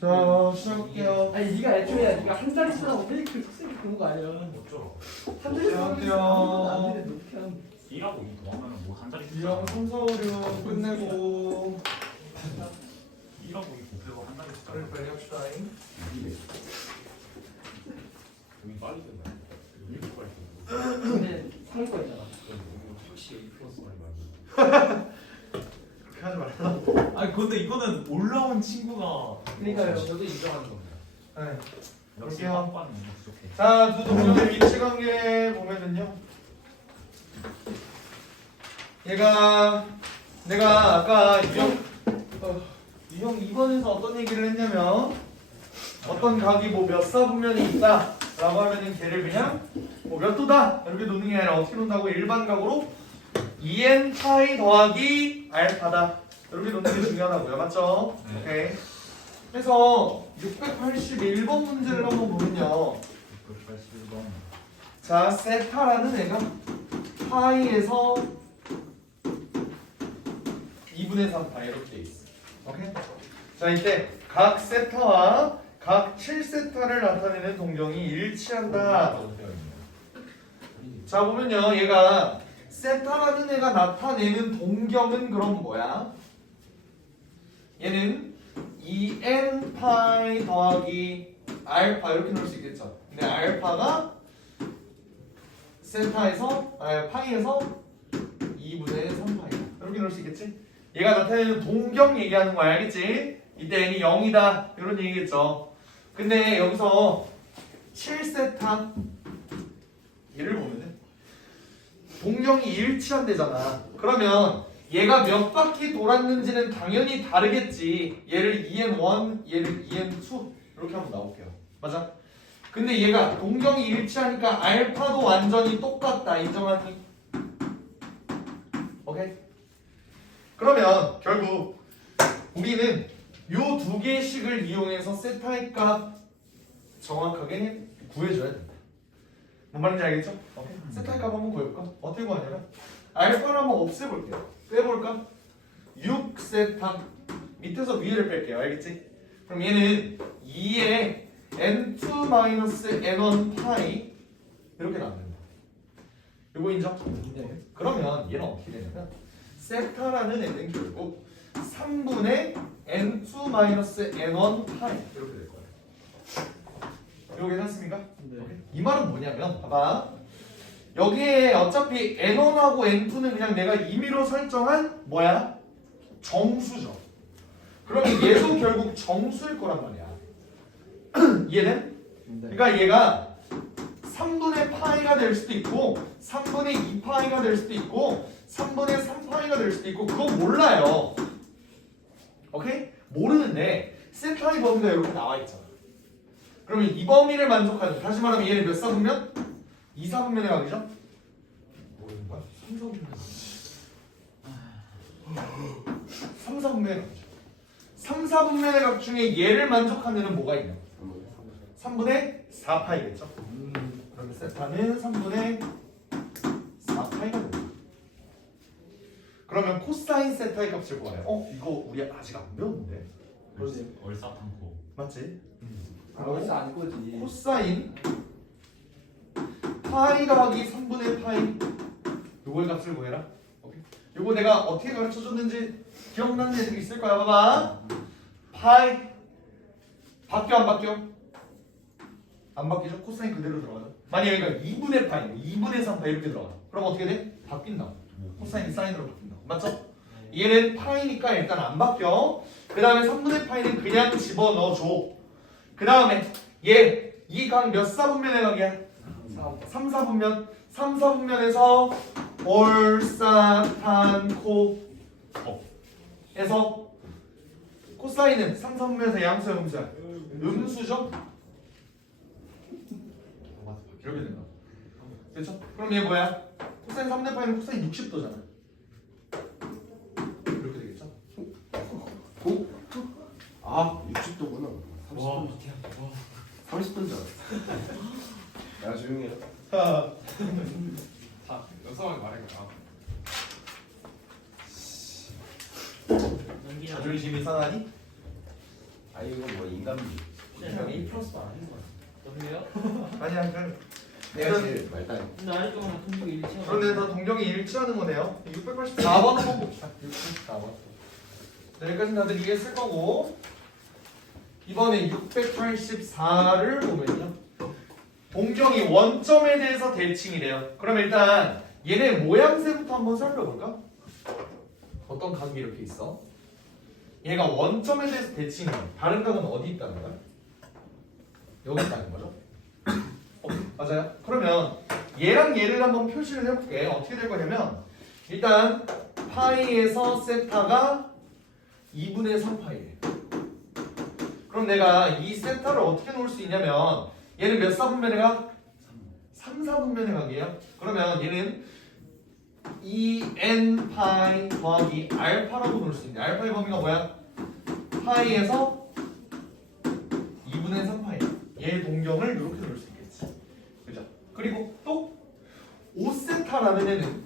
자, 시작할게요. 아니 네가 애초에 네가 한 자리 수라고 페이크 속셈이 그런 거 아니야. 어쩌라고? 한 자리 수라고 안 되는데 어떻게 하면? 2라고 2 더하면 뭐 한 자리 유형 3, 4, 5, 6 끝내고 2라고 2 곱해서 한 자리 숫자. 빨리 합시다. 여기 빨리 끝나. 이렇게 빨리 끝나. 근데 상거 있잖아. 확실히 1 플러스 많이 그렇게 하지 말라. 아니 근데 이거는 올라온 친구가 그러니까요. 저도 인정하는 겁니다. 네. 역시 볼게요. 빵빵은 부족해. 자, 두 동전의 위치 관계 보면은요. 내가 아까 유형 2번에서 어떤 얘기를 했냐면 어떤 각이 뭐 몇 사분면이 있다 라고 하면은 걔를 그냥 뭐 몇 도다 이렇게 놓는 게 아니라 어떻게 놓는다고 일반 각으로 2n 파이 더하기 알파다 이렇게 놓는 게 중요하다고요. 맞죠? 네. 오케이. 그래서 681번 문제를 한번 보면요. 681번. 자, 세타라는 애가 파이에서 2분의 3 파이 이렇게 돼 있어. 오케이? 자, 이때 각 세타와 각 7세타를 나타내는 동경이 일치한다. 자, 보면요. 얘가 세타라는 애가 나타내는 동경은 그럼 뭐야? 얘는 2n 파이 더하기 알파 이렇게 넣을 수 있겠죠. 근데 알파가 세타에서 파이에서 2분의 3파이다. 이렇게 넣을 수 있겠지? 얘가 나타내는 동경 얘기하는 거야. 알겠지? 이때 n이 0이다. 이런 얘기겠죠. 근데 여기서 7세타 얘를 보면은 동경이 일치한대잖아. 그러면 얘가 몇 바퀴 돌았는지는 당연히 다르겠지. 얘를 2n1, 얘를 2n2 이렇게 한번 나올게요. 맞아? 근데 얘가 동경이 일치하니까 알파도 완전히 똑같다. 인정하니? 오케이? 그러면 결국 우리는 요 두 개씩을 이용해서 세타의 값 정확하게 구해줘야 된다. 뭔 말인지 알겠죠? 오케이. 세타의 값 한번 구해볼까? 어떻게 구하냐면 알파를 한번 없애볼게요. 빼볼까? 6세타 밑에서 위를 뺄게요. 알겠지? 그럼 얘는 2에 n2-n1 파이 이렇게 나옵니다. 이거 인정? 네. 그러면 얘는 어떻게 되냐면 세타라는 애는 결국 3분의 n2-n1 파이 이렇게 될 거예요. 이거 괜찮습니까? 네. 이 말은 뭐냐면 봐봐. 여기에 어차피 n1하고 n2는 그냥 내가 임의로 설정한 뭐야? 정수죠. 그러면 얘도 결국 정수일 거란 말이야. 이해돼? 그러니까 얘가 3분의 파이가 될 수도 있고 3분의 2파이가 될 수도 있고 3분의 3파이가 될 수도 있고 그건 몰라요. 오케이? 모르는데 세타의 범위가 이렇게 나와 있잖아. 그러면 이 범위를 만족하는, 다시 말하면 얘는 몇 사분면? 2사분면의 각이죠? 모르는 거야? 3사분면의 각이죠. 3사분면의 각 중에 얘를 만족하는 애는 뭐가 있냐? 3분의 4파이겠죠? 그러면 세타는 3분의 4파이가 됩니다. 그러면 코사인 세타의 값을 구하래요. 이거 우리 아직 안 배웠는데? 얼싸탕코. 맞지? 벌써 안 거지. 코사인 파이 더하기 3분의 파이 요거의 값을 구해라. 오케이. 요거 내가 어떻게 가르쳐줬는지 기억나는 애들 있을 거야. 봐봐. 파이 바뀌어 안 바뀌어? 안 바뀌죠? 코사인 그대로 들어가죠. 만약에 여기가 2분의 파이 2분의 3파이 이렇게 들어가. 그럼 어떻게 돼? 바뀐다. 코사인이 사인으로 바뀐다. 맞죠? 얘는 파이니까 일단 안 바뀌어. 그 다음에 3분의 파이는 그냥 집어넣어줘. 그 다음에 얘 이 각 몇 사분면의 각이야? 3, 4분면. 3, 4분면에서 얼싸탄코 에서 코사인은 3, 4분면에서 양수야 음수야? 음수죠? 이렇게 된다. 그렇죠? 그럼 얘 뭐야? 코사인 3분의 파이는 코사인 60도잖아. 이렇게 되겠죠? 아 60도구나. 와. 30도인 줄 알았어. 야 조용히 해. 자, 자, 역사하게 말해봐. 자존심이 상하니? 아 이거 뭐 인간미. 그냥 A 플러스가 아닌 것 같아. 여보세요? 아니야 그냥 내가 제일 말단. 근데 아래쪽은 동쪽이 일치하고. 그런데 다 동경이 일치하는 거네요. 684번 한번 봅시다. 684번. 여기까지 다들 이해했을 거고 이번에 684를 보면요. 동경이 원점에 대해서 대칭이래요. 그럼 일단 얘네 모양새부터 한번 살펴볼까? 어떤 각이 이렇게 있어? 얘가 원점에 대해서 대칭이에요. 다른 각은 어디 있다는 거야? 여기 있다는 거죠? 맞아요? 그러면 얘랑 얘를 한번 표시를 해볼게. 어떻게 될 거냐면 일단 파이에서 세타가 2분의 3파이래. 그럼 내가 이 세타를 어떻게 놓을 수 있냐면 얘는 몇 사분면의 각? 3, 4분면의 각이에요. 그러면 얘는 2n 파이 더하기 알파라고 놓을 수 있는데 알파의 범위가 뭐야? 파이에서 2분의 3파이. 얘 동경을 이렇게 놓을 수 있겠지. 그죠? 그리고 또 5세타라는 애는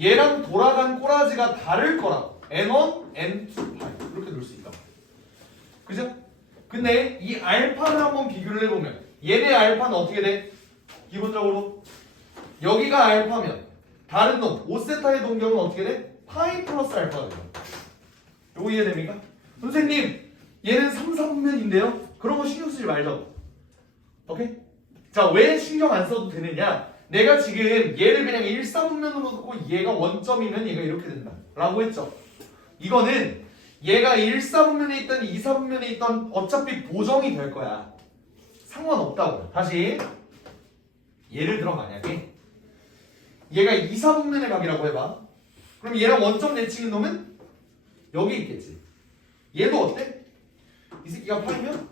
얘랑 돌아간 꼬라지가 다를 거라고. n1, n2 파이 이렇게 놓을 수 있다. 그죠? 근데 이 알파를 한번 비교를 해보면 얘네 알파는 어떻게 돼? 기본적으로 여기가 알파면 다른 놈 5세타의 동경은 어떻게 돼? 파이 플러스 알파가 돼요. 요거 이해됩니까? 선생님 얘는 3, 4분면인데요? 그런 거 신경 쓰지 말자고. 오케이? 자, 왜 신경 안 써도 되느냐? 내가 지금 얘를 그냥 1, 4분면으로 놓고 얘가 원점이면 얘가 이렇게 된다 라고 했죠. 이거는 얘가 1, 4분면에 있던 2, 4분면에 있던 어차피 보정이 될 거야. 상관없다고요. 다시 예를 들어 만약에 얘가 2, 4분면의 각이라고 해봐. 그럼 얘랑 원점 내치는 놈은 여기 있겠지. 얘도 어때? 이 새끼가 파이면?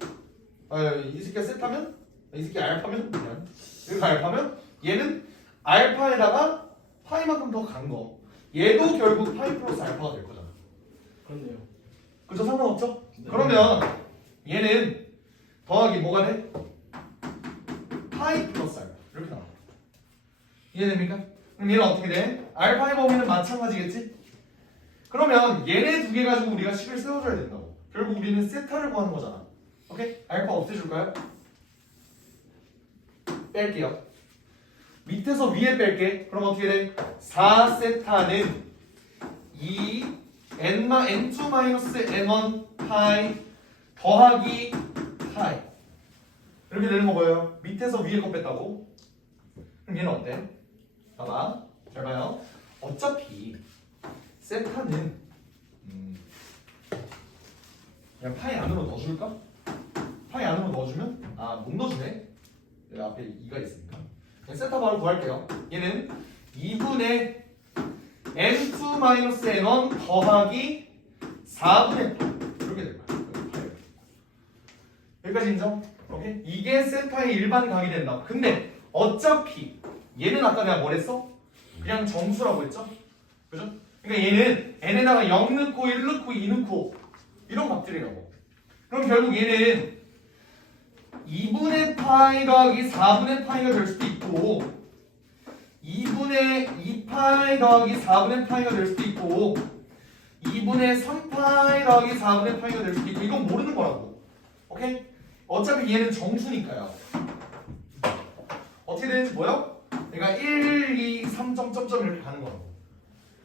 이 새끼가 세타면? 이 새끼가 알파면? 그냥 여기가 알파면? 얘는 알파에다가 파이만큼 더 간 거. 얘도 결국 파이 플러스 알파가 될 거잖아. 그렇네요. 그죠? 상관없죠? 네. 그러면 얘는 더하기 뭐가 돼? 파이 플러스 알파 이렇게 나와. 이해됩니까? 그럼 얘는 어떻게 돼? 알파의 범위는 마찬가지겠지? 그러면 얘네 두 개 가지고 우리가 식을 세워줘야 된다고. 결국 우리는 세타를 구하는 거잖아. 오케이? 알파 없애줄까요? 뺄게요. 밑에서 위에 뺄게. 그럼 어떻게 돼? 4세타는 2 n2-n1 파이 더하기 파이 이렇게 되는 거 보여요? 밑에서 위에 거 뺐다고? 그럼 얘는 어때? 봐봐 잘 봐요. 어차피 세타는 그냥 파이 안으로 넣어줄까? 파이 안으로 넣어주면 못 넣어주네. 여기 앞에 2가 있으니까 그냥 세타 바로 구할게요. 얘는 2분의 n2-n1 더하기 4분의 8 이렇게 될 거야. 여기까지 인정? 오케이? 이게 세타의 일반 각이 된다. 근데 어차피 얘는 아까 내가 뭘 했어? 그냥 정수라고 했죠? 그죠? 그러니까 얘는 n에다가 0 넣고 1 넣고 2 넣고 이런 값들이라고. 그럼 결국 얘는 2분의 파이 더하기 4분의 파이가 될 수도 있고 2분의 2파이 더하기 4분의 파이가 될 수도 있고 2분의 3파이 더하기 4분의 파이가 될 수도 있고 이건 모르는 거라고. 오케이? 어차피 얘는 정수니까요. 어떻게 되는지 뭐야? 그러니까 1, 2, 3 점점점 이렇게 가는 거라고.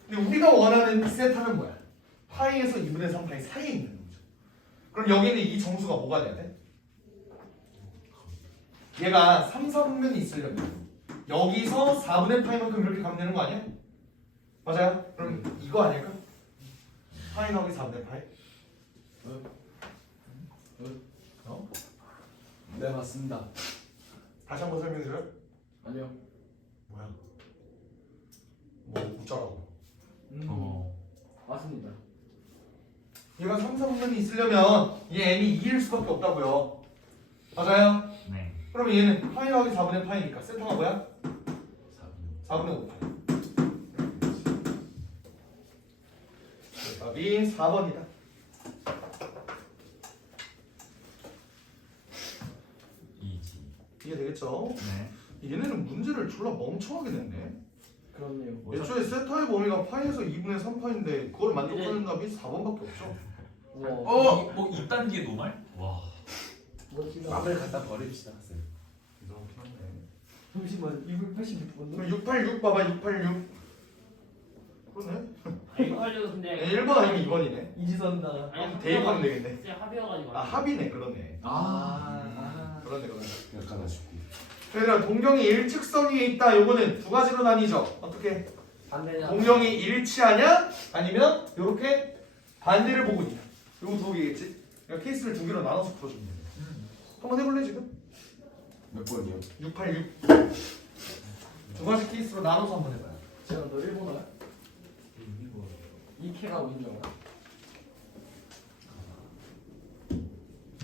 근데 우리가 원하는 세타는 뭐야? 파이에서 2분의 3파이 사이에 있는 거죠. 그럼 여기는 이 정수가 뭐가 돼야 돼? 얘가 3, 4분면이 있으려면 여기서 4분의 파이만큼 이렇게 가면 되는 거 아니야? 맞아요? 그럼 이거 아닐까? 파이 나오기 4분의 파이? 어? 네 맞습니다. 다시 한번 설명해줘요? 아니요. 뭐야? 뭐 어쩌라고? 맞습니다. 얘가 3, 4분면이 있으려면 얘 n이 2일 수밖에 없다고요. 맞아요? 네. 그러면 얘는 파이 나오기 4분의 파이니까 세타가 뭐야? 4분의 5파이. 답이 4번이다. 이지. 이해되겠죠? 네. 얘네는 문제를 졸라 멍청하게 냈네. 그렇네요. 애초에 세타의 범위가 파이에서 2분의 3파인데 그걸 만족하는 답이 4번밖에 없죠. 뭐 2단계 노말? 와. 뭐 지금 맘을 갖다 버립시다. 쌤. 너무 편한데. 잠시만 286번. 그럼 686 봐봐 686. 그러네. 이거 하려고 근데 1번 아니면 2번이네. 이지선 나. 아니 대입하면 되겠네. 쌤 합의여가지고 아 합이네 그러네. 아. 그러네 그러네. 약간 아쉽고. 얘들아 동경이 일직선 위에 있다. 요거는 두 가지로 나뉘죠. 어떻게? 반대냐? 동경이 일치하냐? 아니면 이렇게 반대를 보고 있냐? 요거 두 개겠지? 그러니까 케이스를 두 개로 나눠서 풀어주면 돼. 한번 해볼래 지금? 몇 번이요? 686. 두 가지 케이스로 나눠서 한번 해봐요. 제가 너 일본어야? 이 캐가 어딘 줄 알아?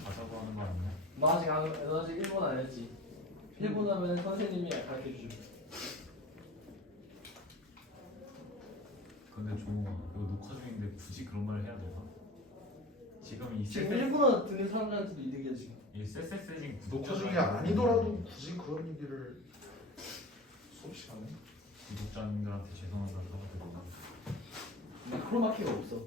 가자고 하는 거 아니야? 너 아직 일본 안 했지? 일본 하면 선생님이 가르쳐 주죠. 근데 종호가 이거 녹화 중인데 굳이 그런 말을 해야 되나? 지금 이 지금 쎄쎄 일본어 듣는 사람들한테도 이득이야 지금. 이 쎄쎄쎄진 녹화 중이 아니더라도 굳이 그런 얘기를 수업 시간에? 구독자님들한테 죄송하다고 하고 근데 크로마키가 없어.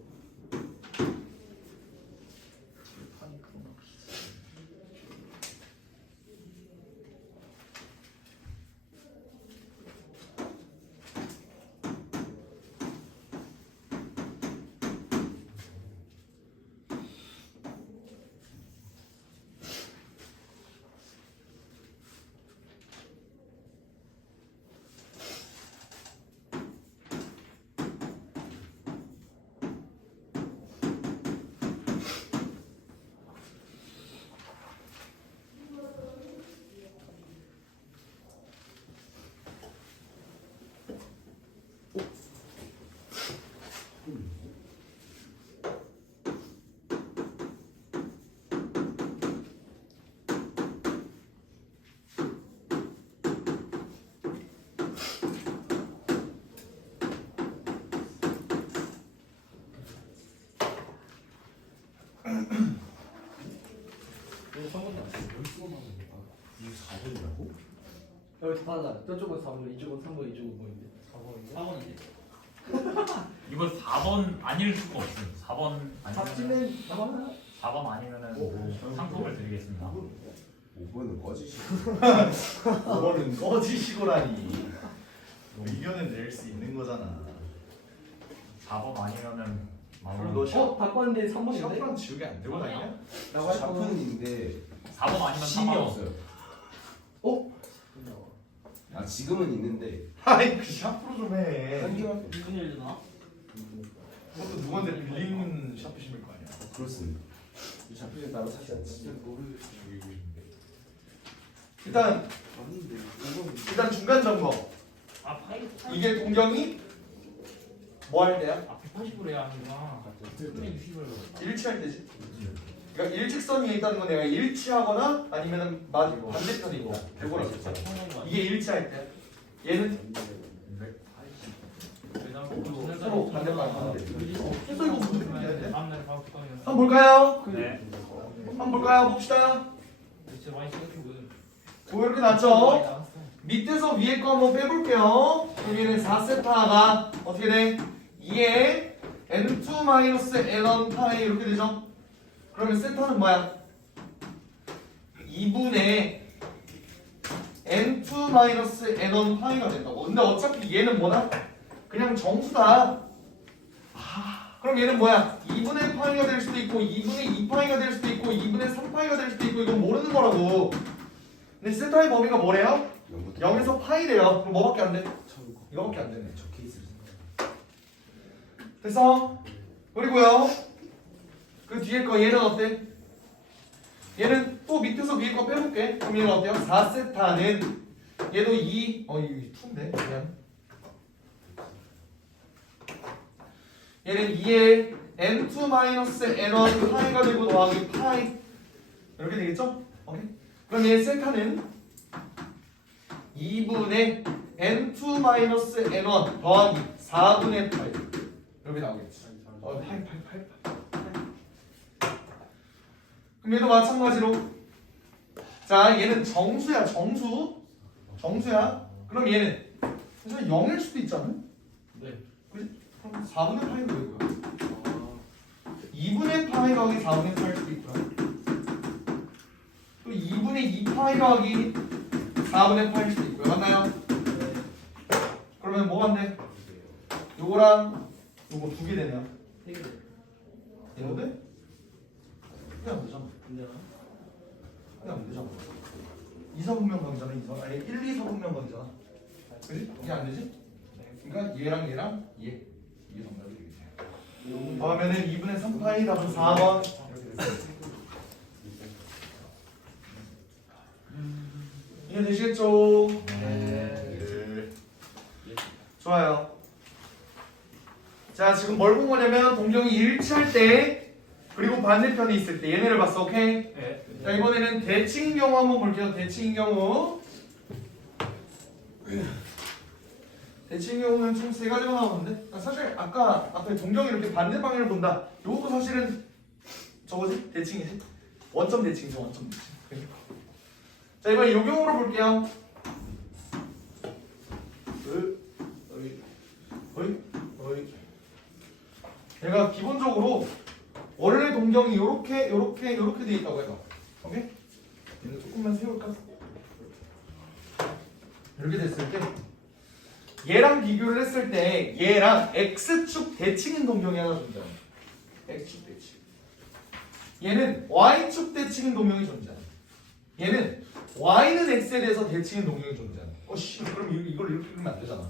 이거 성분이 안 돼. 이게 4번이라고? 여기 달라. 저쪽은 4번, 이쪽은 3번, 이쪽은 5번인데. 4번인데 이거 4번 아닐 수가 없어요. 4번 아니면 박지는 4번 4번 아니면은 상품을 드리겠습니다. 5번은 꺼지시고. 그거는 꺼지시고라니. 의견은 낼 수 있는 거잖아. 4번 아니면은 그럼 너 샤, 바꿨는데 3번인데? 샤프랑 지우개 안 들고 다니냐? 라고 할 거면 샤프는 있는데 4번 아니면 심이 3번 없어요. 아 지금은 있는데 아이 그 샤프로 좀 해. 한 개만. 무슨 일 되나? 그것도 누구한테 빌리는 샤프 심을 거 아니야. 그렇습니다. 이 샤프는 따로 사지 않지. 일단 중간 점검. 아 파이 이게 동경이 뭐 할 때야? 아 180으로 해야 하는구나 360으로 일치할 때지. 그러니까 일직선 위에 있다는 건 내가 일치하거나 아니면은 반대편에 있다. 이거랑 비슷해. 이게 일치할 때. 얘는 서로 반대편 하는데. 그래서 이거 무슨 느낌인데? 다음날 바로 뚜껑이야 한번 볼까요? 네. 한번 볼까요? 봅시다. 진짜 많이 생각해보거든 뭐 이렇게 났죠? 밑에서 위에 거 한번 빼볼게요. 그럼 얘는 4세타가 어떻게 돼? 2에 n2-n1 파이 이렇게 되죠? 그러면 세타는 뭐야? 2분의 n2-n1 파이가 된다고. 근데 어차피 얘는 뭐다? 그냥 정수다. 그럼 얘는 뭐야? 2분의 파이가 될 수도 있고 2분의 2 파이가 될 수도 있고 2분의 3 파이가 될 수도 있고 이건 모르는 거라고. 근데 세타의 범위가 뭐래요? 0에서 파이래요. 그럼 뭐밖에 안 돼? 이거밖에 안 되네. 저 케이스를 생각. 됐어? 그리고요 그 뒤에 거 얘는 어때? 얘는 또 밑에서 위에 거 빼볼게. 그럼 얘는 어때요? 4세타는 얘도 2 이거 2인데 그냥 얘는 2에 n2-n1 파이가 되고 더하기 파이 이렇게 되겠죠? 오케이? 그럼 얘 세타는 2분의 n2-n1 더하기 4분의 파이 이렇게 나오겠지. 파이. 그럼 얘도 마찬가지로 자 얘는 정수야 정수야. 그럼 얘는 사실 0일 수도 있잖아. 네. 그럼 4분의 파이는 왜 뭐야? 2분의 파이 더하기 4분의 8일 수도 있고요. 또 2분의 2 파이 더하기 4분의 8일 수도 있고요. 맞나요? 그러면 뭐가 돼? 요거랑 요거 두 개 되네요. 되게 얘도 돼? 그냥 안 되잖아. 근데요. 그냥 안 되잖아. 2사분면광이잖아. 1, 2사분면광이잖아. 그지? 이게 안 되지? 그러니까 얘랑 얘랑 얘. 이게 정답이 되겠네요. 그러면은 2분의 3파이 답은 4번. 이렇게 됐어요. 이해되시겠죠? 네. 좋아요. 자, 지금 뭘 본 거냐면 동경이 일치할 때 그리고 반대편에 있을 때 얘네를 봤어. 오케이? 네. 자, 이번에는 대칭 경우 한번 볼게요. 대칭 경우. 대칭 경우는 총 세 가지가 나오는데 사실 아까 앞에 동경이 이렇게 반대 방향을 본다. 요것도 사실은 저거지? 대칭이지? 원점 대칭이죠. 원점 대칭. 그러니까. 자, 이번에 요 경우로 볼게요. 어이. 얘가 기본적으로 원래 동경이 요렇게 돼 있다고 해봐. 오케이? 얘를 조금만 세울까? 이렇게 됐을 때 얘랑 비교를 했을 때 얘랑 X축 대칭인 동경이 하나 존재해. X축 대칭. 얘는 Y축 대칭인 동경이 존재해. 얘는 Y는 X에 대해서 대칭인 동경이 존재해. 씨, 그럼 이걸 이렇게 그리면 안 되잖아.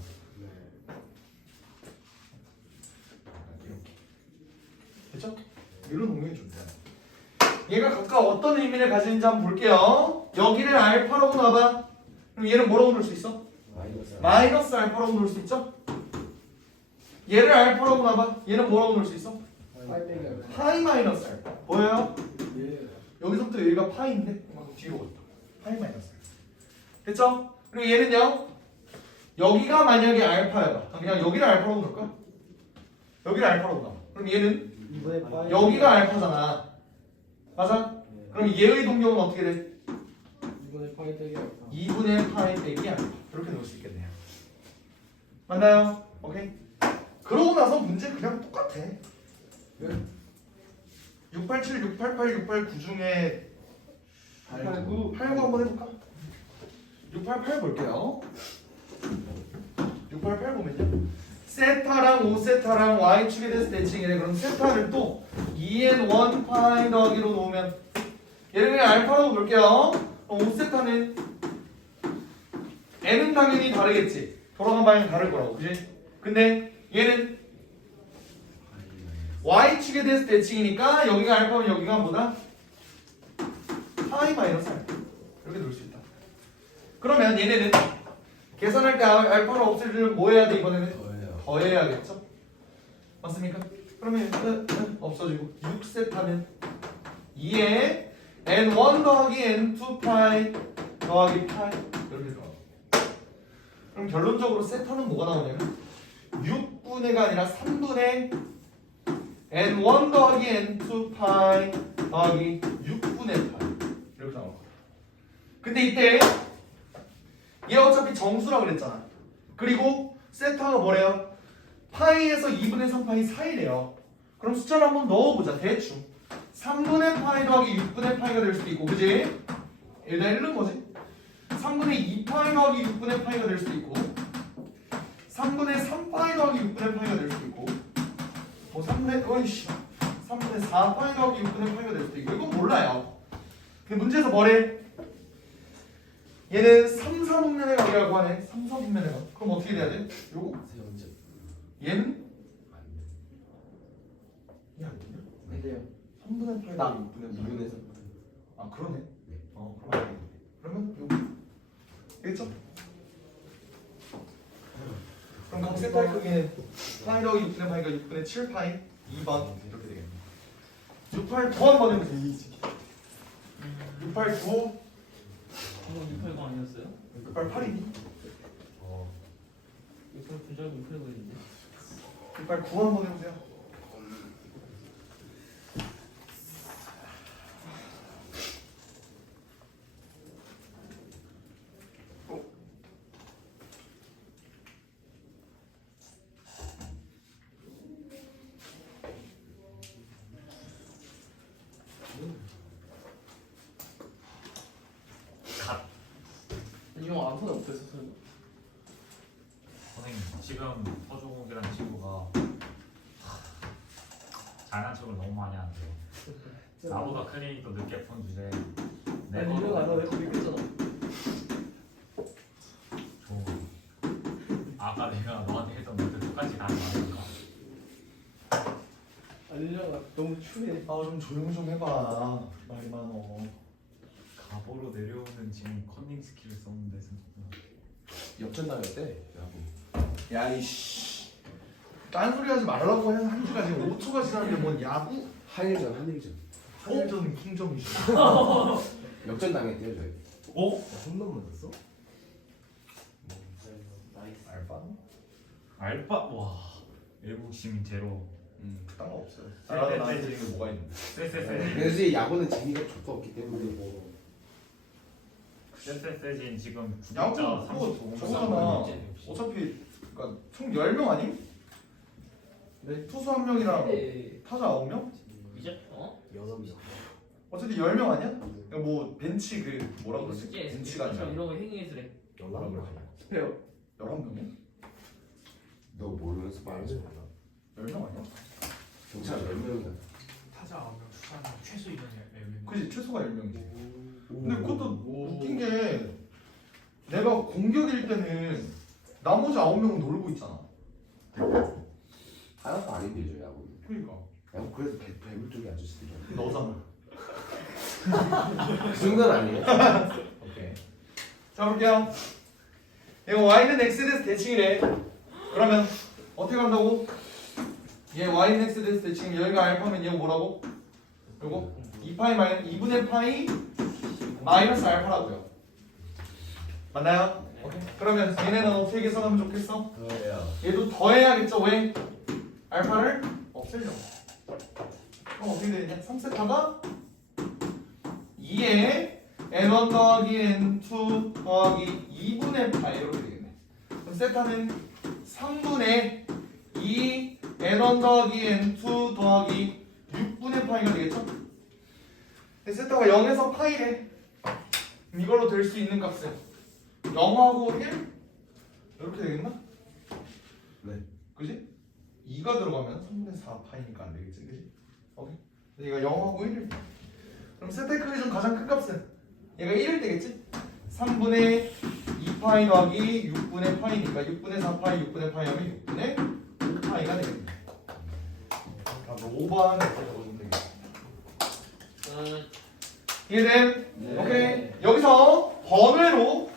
됐죠? 이런 동경이 존재해. 얘가 각각 어떤 의미를 가지는지 한번 볼게요. 여기를 알파라고 놔봐. 그럼 얘는 뭐라고 놓을 수 있어? 마이너스 알파라고 놓을 수 있죠? 얘를 알파라고 놔봐. 얘는 뭐라고 놓을 수 있어? 파이 마이너스 알파. 보여요? 여기서부터 여기가 파이인데 뒤로 갔다. 파이 마이너스 알파. 됐죠? 그리고 얘는요. 여기가 만약에 알파야. 그냥 여기를 알파라고 놓을까? 여기를 알파라고 놔. 그럼 얘는 여기가 알파잖아. 맞아? 그럼 얘의 동경은 어떻게 돼? 2분의 파이 되게 알파. 2분의 파이 빼기 알파. 이렇게 넣을 수 있겠네요. 맞나요? 오케이? 그러고 나서 문제 그냥 똑같아. 687, 688, 689 중에 89 한번 해볼까? 688 볼게요. 688 보면요. 세타랑 5세타랑 Y축에 대해서 대칭이래. 그럼 세타를 또 2n1 파이 더하기로 놓으면 얘를 그냥 알파라고 볼게요. 5세타는 n은 당연히 다르겠지. 돌아간 방향이 다를 거라고. 그지? 근데 얘는 Y축에 대해서 대칭이니까 여기가 알파면 여기가 뭐다? 파이 마이너스 알파. 이렇게 놓을 수 있다. 그러면 얘네는 계산할 때 알파를 없애주려면 뭐 해야 돼 이번에는? 더해야겠죠? 맞습니까? 그러면 없어지고 6세타는 2에 n1 더하기 n2 파이 더하기 파이 이렇게 나와. 그럼 결론적으로 세타는 뭐가 나오냐면 6분의가 아니라 3분의 n1 더하기 n2 파이 더하기 6분의 파이 이렇게 나올 거야. 근데 이때 얘 어차피 정수라 그랬잖아. 그리고 세타가 뭐래요? 파이에서 2분의 3파이 사이래요. 그럼 숫자를 한번 넣어보자. 대충 3분의 파이 더하기 6분의 파이가 될 수도 있고, 그지? 일단 1은 뭐지? 3분의 2파이 더하기 6분의 파이가 될 수도 있고 3분의 3파이 더하기 6분의 파이가 될 수도 있고 3분의 4파이 더하기 6분의 파이가 될 수도 있고 이건 몰라요. 그 문제에서 뭐래? 얘는 3, 4분면의 각이라고 하네. 3, 4분면의 각. 그럼 어떻게 돼야 돼? 요거? 얘는? 얘 안 되냐? 안 돼요. 3분의 8 더하기 6분의 8. 아 그러네. 그럼 안 되겠네. 그러면 요거. 되겠죠? 그럼 각 세타의 크기는 파이 더하기 6분의 파이가 6분의 7파이 2번 이렇게 되겠네. 689 한번 해보세요. 689 이거 689 아니었어요? 688이니? 689 분자가 689인데. 689 한번 해보세요. 이거 아무나 못했어 설마. 선생님 지금 서종욱이라는 친구가 잘난 척을 너무 많이 하는데요. 나보다 클리닉도 늦게 푼 주제에 내 아니 이거 안나 내거 믿겠잖아. 좋은 아까 내가 너한테 했던 것들 똑같이 다 말하니까 아니야 너무 추해. 좀 조용 좀 해봐. 말이 많어. 갑오로 내려오는 지금 컨닝 스킬을 썼는데 역전당했대. 야구. 야이씨. 딴소리 하지 말라고 해서 한 지가 지금 5초가 지났는데 뭔 야구? 한일전 한일전. 한일전 킹점이지. 역전당했대요 저희. 어? 홈런 맞았어? 나이스. 알바? 알바 와 외국 시민 제로 그딴 거 없어요. 나라도 나한테 지는 게 뭐가 있는데. 쎄쎄쎄진 그래서 야구는 재미가 좋도 없기 때문에 쎄쎄쎄진 지금 야구 구독자 그거 35명 저거잖아. 어차피 그러니까 총 10명 아님? 네. 투수 1명이랑 네. 타자 9명? 이제 어? 어차피 10명 아니야? 그러니까 뭐 벤치 그 뭐라고 그러지? 숙제 벤치가 아니라 이런 거 행위예술해. 뭐라 그러지? 스페어. 11명이야? 너 모르면서 말하지 마라. 10명 아니야? 경찰 10명이다. 타자 9명, 수사 1명, 최소 이런 애. 그지 최소가 10명이지. 근데 그것도 웃긴 게 내가 공격일 때는 나머지 9명은 놀고 있잖아. 하나도 안 힘들죠 야구. 그러니까 야구 그래서 배불 쪽이 아저씨들이. 너잖아. 그 정도는 아니에요. 오케이. 자 볼게요. 이거 y는 x에 대해서 대칭이래. 그러면 어떻게 간다고? 얘 y는 x에 대해서 대칭. 여기가 알파면 얘가 뭐라고? 요거 2파이 마이너스 2분의 파이 마이너스 알파라고요. 맞나요? 오케이. 그러면 얘네는 어떻게 계산하면 좋겠어? 그래요. 얘도 더해야겠죠? 왜? 알파를 없애려고. 그럼 어떻게 되냐? 3세타가 2에 n1 더하기 n2 더하기 2분의 파이 이렇게 되겠네. 그럼 세타는 3분의 2 n1 더하기 n2 더하기 6분의 파이가 되겠죠? 근데 세타가 0에서 파이래. 그럼 이걸로 될 수 있는 값은 0하고 1? 이렇게 되겠나? 네. 그지? 2가 들어가면 3분의 4 파이니까 안 되겠지, 그지? 오케이. 근데 얘가 0하고 1을. 그럼 세타의 크기 중 가장 큰 값은 얘가 1일 때겠지? 3분의 2파이 더하기 6분의 파이니까 6분의 4파이 6분의 파이 하면 6분의 5파이가 되겠네. 오버하는 거 적어주면 되겠네. 이해됨? 네. 오케이. 여기서 번외로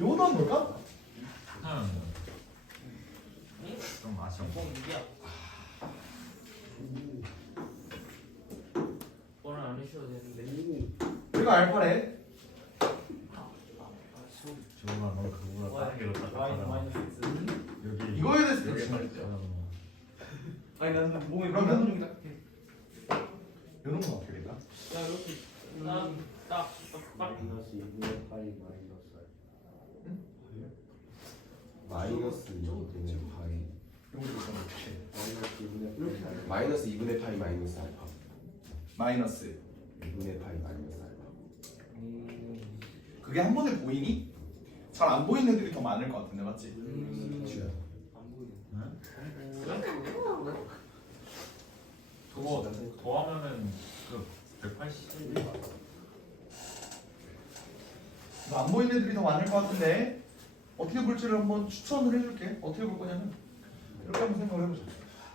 요건 뭘까? 좀 아쉬워. 이게 오늘 안 해주셔도 되는데. 여기가 알파래. 지금아 너 그거보다 다른 게 더 답답하다. 마이너스 X. 여기 이거에 대해서 여기 대칭. 아니 나는 몸에 그러면? 물건 좀 딱해. 요런 건 어떻게 될까? 야 이렇게. 딱딱 마이너스 2분의 파이 마이너스 마이너스 2분의 파이 요거 좀 어떻게? 마이너스 2분의 파이 마이너스 알파 마이너스. 2분의 파이 마이너스 알파. 그게 한 번에 보이니? 잘 안 보이는 애들이 더 많을 것 같은데 맞지? 그렇죠. 그거 더하면은 그 180. 안 보이는 애들이 더 많을 것 같은데 어떻게 볼지를 한번 추천을 해줄게. 어떻게 볼 거냐면 이렇게 한번 생각을 해보자.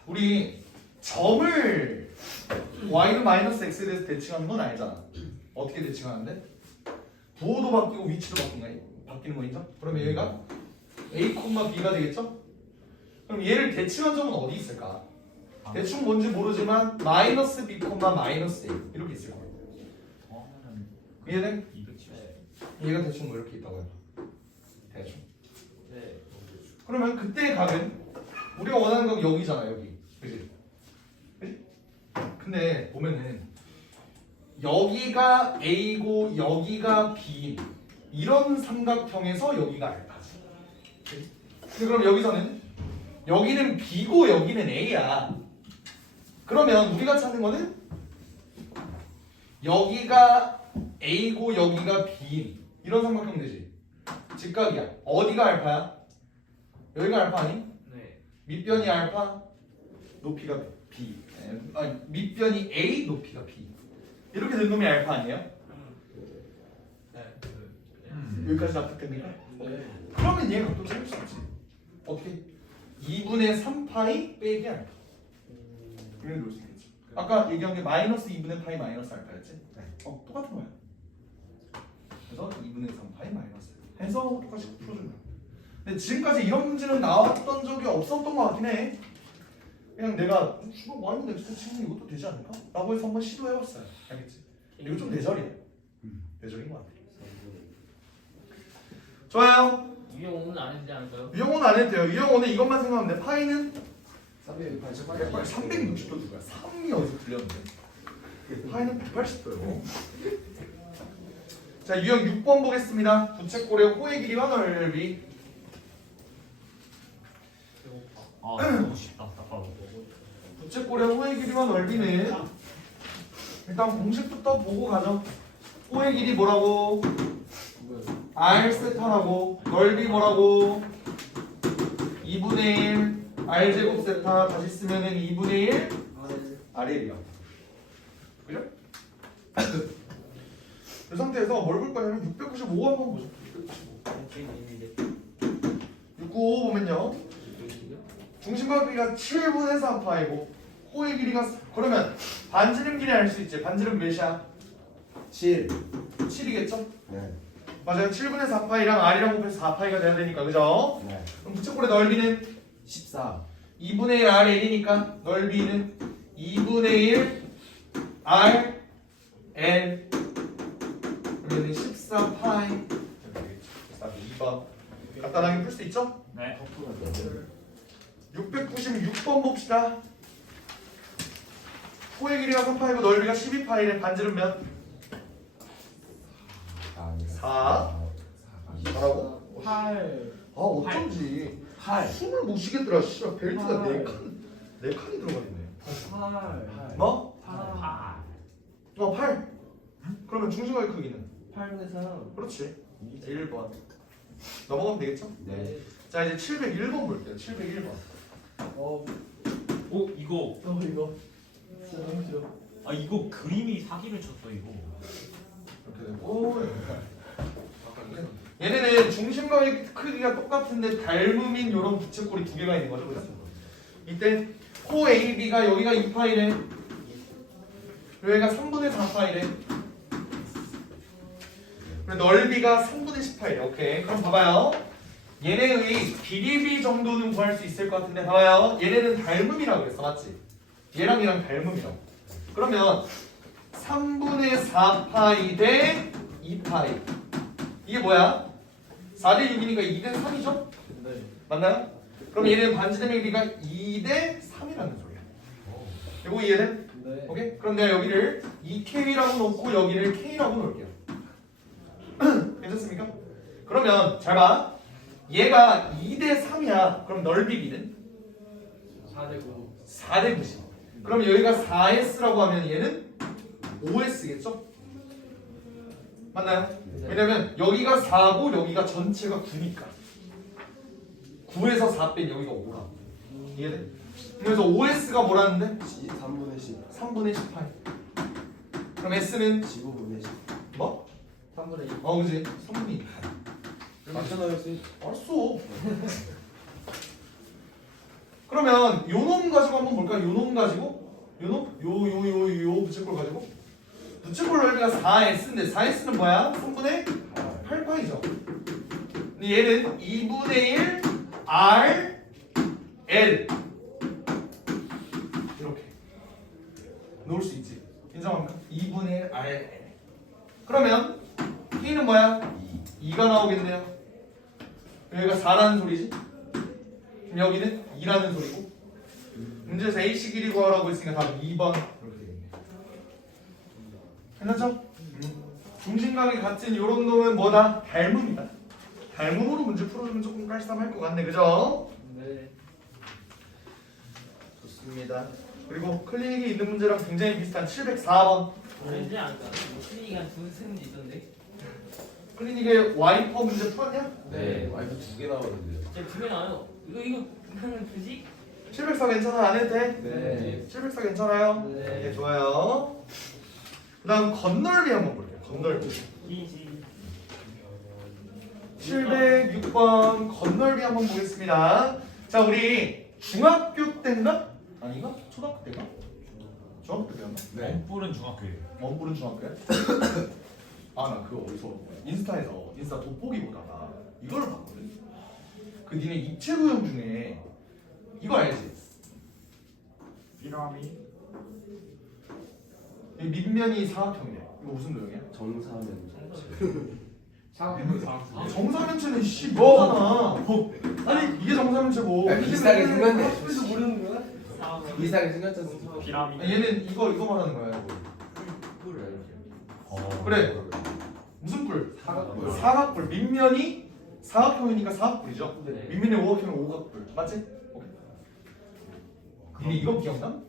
우리 점을 y는 마이너스 x에 대해서 대칭하는 건 알잖아. 어떻게 대칭하는데? 부호도 바뀌고 위치도 바뀌는 거 인정? 그러면 여기가 a, b가 되겠죠? 그럼 얘를 대칭한 점은 어디 있을까? 대충 뭔지 모르지만 마이너스 b, 마이너스 a 이렇게 있을 거야. 더하면은 이해돼? 270. 얘가 대충 뭐 이렇게 있다고요. 대충. 네. 그러면 그때의 각은 우리가 원하는 건 여기잖아, 여기. 그지? 그지? 근데 보면은 여기가 A고 여기가 B인 이런 삼각형에서 여기가 알파지. 그지? 근데 그럼 여기서는 여기는 B고 여기는 A야. 그러면 우리가 찾는 거는 여기가 A고 여기가 B인 이런 삼각형 되지. 직각이야. 어디가 알파야? 여기가 알파 아니? 네. 밑변이 알파, 높이가 b. 아니 밑변이 a, 높이가 b. 이렇게 된 놈이 알파 아니에요? 네. 여기까지 납득됩니까? 네. 그러면 얘 각도 찾을 수 있지. 어떻게? 2분의 3파이 빼기 알파. 이렇게 놓을 수 있겠지. 아까 얘기한 게 마이너스 2분의 파이 마이너스 알파였지? 똑같은 거야. 그래서 2분의 3파이 마이너스 해서 똑같이 풀어주는 거야. 근데 지금까지 이런 문제는 나왔던 적이 없었던 것 같긴 해. 그냥 내가 수학 완전 엑스트 치면 이것도 되지 않을까? 라고 해서 한번 시도해봤어요. 알겠지? 이거 좀 내절이야. 내절인 것 같아. 좋아요. 유형 5는 안 해도 되지 않을까요? 유형은 안 해도 돼요. 유형은 이것만 생각하면 돼. 파이는 380. 360도 누구야? 3이 어디서 들렸는데? 파이는 180도요. 자, 유형 6번 보겠습니다. 부채꼴의 호의 길이와 넓이. 아 너무 쉽다. 아까 부채꼴의 호의 길이와 넓이는 일단 공식부터 보고 가죠. 호의 길이 뭐라고? r 세타라고. 넓이 뭐라고? 2분의 1 r 제곱 세타. 다시 쓰면은 2분의 1 r이야. 그죠? 이 상태에서 뭘 볼 거냐면 695 한번 보죠. 695 보면요. 중심과 길이가 7분의 3파이고 호의 길이가 그러면 반지름 길이 알 수 있지. 반지름 몇이야? 7. 7이겠죠? 네. 맞아요. 7분의 4파이랑 r이랑 곱해서 4파이가 돼야 되니까 그죠? 네. 그럼 부채꼴의 넓이는 14. 2분의 1 rl이니까 넓이는 2분의 1 r l 그러면 14파이 그래서 2번 간단하게 풀 수 있죠? 네. 696번 봅시다. 호의 길이가 3파이고 넓이가 12파이래. 반지름 몇? 4. 뭐라고? 8. 아 어쩐지 8. 숨을 못 쉬겠더라. 씨발 벨트가 4칸이 들어가 있네. 8. 뭐? 8. 8. 그러면 중심각의 크기는? 8분의 3. 그렇지. 1번. 넘어가면 되겠죠? 네. 자 이제 701번 볼게요. 701번. 어, 이거 이거. 진짜 너무 싫어. 아 이거 그림이 사기를 쳤어 이거. 이렇게 되고 얘네는 중심각의 크기가 똑같은데 닮음인 이런 부채꼴이 두 개가 있는 거죠. 그죠? 이때 코 AB가 여기가 2파이래. 여기가 3분의 4파이래. 그리고 넓이가 3분의 10파이래. 오케이. 그럼 봐봐요. 얘네의 비리비 정도는 구할 수 있을 것 같은데 봐봐요. 얘네는 닮음이라고 그랬어. 맞지? 얘랑 얘랑 닮음이라고. 그러면 3분의 4파이 대 2파이. 이게 뭐야? 4대 6이니까 2대 3이죠? 네. 맞나요? 그럼 얘는 반지름의 길이가 2대 3이라는 소리야. 그리고 얘는? 네. 오케이? 그럼 내가 여기를 2K라고 놓고 여기를 K라고 놓을게요. 괜찮습니까? 그러면 잘 봐. 얘가 2대 3이야. 그럼 넓이비는? 4대 9. 4대 90. 그럼 여기가 4S라고 하면 얘는 5S겠죠? 맞나요? 왜냐면 여기가 4고 여기가 전체가 9니까 9에서 4 뺀 여기가 5라. 이해돼? 그래서 5S가 뭐라는데? 3분의 10. 3분의 18. 그럼 S는 15분의 10. 뭐? 3분의 2. 그지? 3분의 2. 맞잖아요, 쌤. 알았어. 그러면 요 놈 가지고 한번 볼까? 요 놈 가지고? 요 놈? 요 부채꼴 가지고? 부채꼴 넓이가 4S인데 4S는 뭐야? 3분의 8파이죠. 근데 얘는 2분의 1 R L 이렇게 놓을 수 있지. 인정합니까? 2분의 1 R L. 그러면 K는 뭐야? 2가 나오겠네요. 여기가 4라는 소리지. 그럼 여기는 2라는 소리고. 문제에서 A씨 길이 구하라고 했으니까 답은 2번. 이렇게 되겠네. 괜찮죠? 중심각이 같은 요런 놈은 뭐다? 닮음이다. 닮음으로 문제 풀어주면 조금 깔쌈할 것 같네. 그죠? 네. 좋습니다. 그리고 클리닉이 있는 문제랑 굉장히 비슷한 704번. 아니지 않을까? 뭐 클리닉 한 2, 3문 있던데? 클린 이게 와이퍼 문제 풀었냐? 네. 와이프 2개 나오는데요. 진짜 두개 나와요. 이거는 굳이? 704 괜찮아? 안 해도 돼? 네. 704 괜찮아요? 네. 네, 좋아요. 그 다음 건널비 한번 볼게요. 건널비. 이지. 706번 건널비 한번 보겠습니다. 자, 우리 중학교 때인가? 아닌가? 초등학교 때인가? 중학교 때였나? 네. 원뿔은 중학교예요. 원불은 중학교야? 아, 나 그거 어디서 인스타 돋보기 보다가 이걸 봤거든. 그 니네 입체 도형 중에 이거 알지? 피라미. 이 밑면이 사각형이래. 이거 무슨 도형이야? 정사면. 정사면체는 씨 뭐잖아. 아니 이게 정사면체고. 야, 비슷하게 생겼네. 앞에서 모르는 거야? 비슷하게 생겼잖아. 피라미. 아, 얘는 이거 말하는 거야. 이거. 어. 그래. 무슨 뿔? 사각뿔. 사각뿔. 밑면이 사각형이니까 사각뿔이죠. 네. 밑면이 오각형은 오각뿔. 맞지? 오케이. 니네 이거 기억나?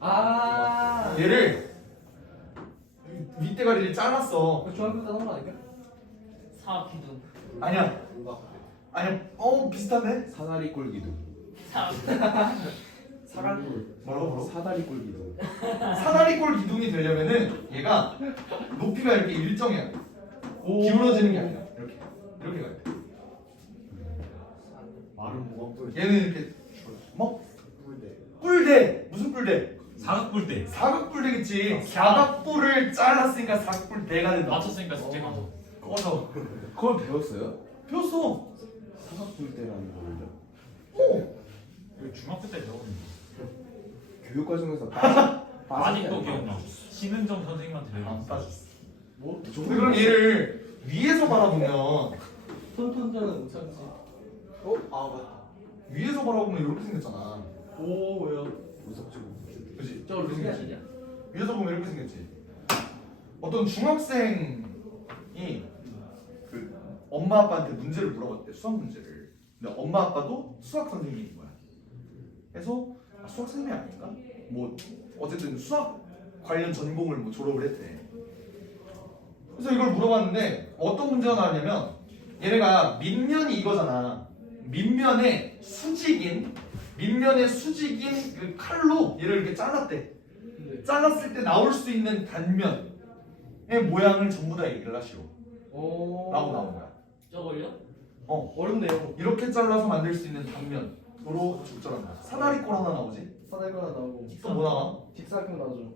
아. 얘를 윗대가리를 잘랐어. 그 중학교 때 하는 거 아닐까? 사기둥. 아니야. 아니야. 비슷한데? 사다리 꼴기둥. 사갈불. 뭐라고? 사다리 꼴기둥. 사다리꼴 기둥이 되려면은 얘가 높이가 이렇게 일정해야 돼. 기울어지는 게 아니라 이렇게 가야 돼. 말은 뭐가 꼴? 얘는 이렇게 뭐? 뿔대. 무슨 뿔대? 사각뿔대. 사각뿔 되겠지. 사각뿔을 잘랐으니까 사각뿔대가 된다. 맞췄으니까 숙제 가서. 꺼져. 그걸 배웠어요? 배웠어. 사각뿔대라는 거를요? 오. 이거 중학교 때 배웠는데. 교육과정에서 아직도 기억나. 신은정 선생님한테 안 배웠어. 빠졌어. 뭐? 근데 그럼 얘를 위에서 바라보면 손전은 못 참지. 위에서 바라보면 이렇게 생겼잖아. 오 왜요? 무섭죠. 그렇지? 저 루시 아니냐? 위에서 보면 이렇게 생겼지. 어떤 중학생이 그 엄마 아빠한테 문제를 물어봤대. 수학 문제를. 근데 엄마 아빠도 수학 선생님인 거야. 그래서 수학 선생님이 아닌가? 뭐 어쨌든 수학 관련 전공을 뭐 졸업을 했대. 그래서 이걸 물어봤는데 어떤 문제가 나왔냐면 얘네가 밑면이 이거잖아. 밑면에 수직인 그 칼로 얘를 이렇게 잘랐대. 잘랐을 때 나올 수 있는 단면의 모양을 전부 다 얘기를 하시오. 오. 라고 나온 거야. 저걸요? 어렵네요. 이렇게 잘라서 만들 수 있는 단면으로 적절한다. 사다리꼴 하나 나오지? 사다리 하나 나오고. 또 뭐 나와? 직사각형 나오죠.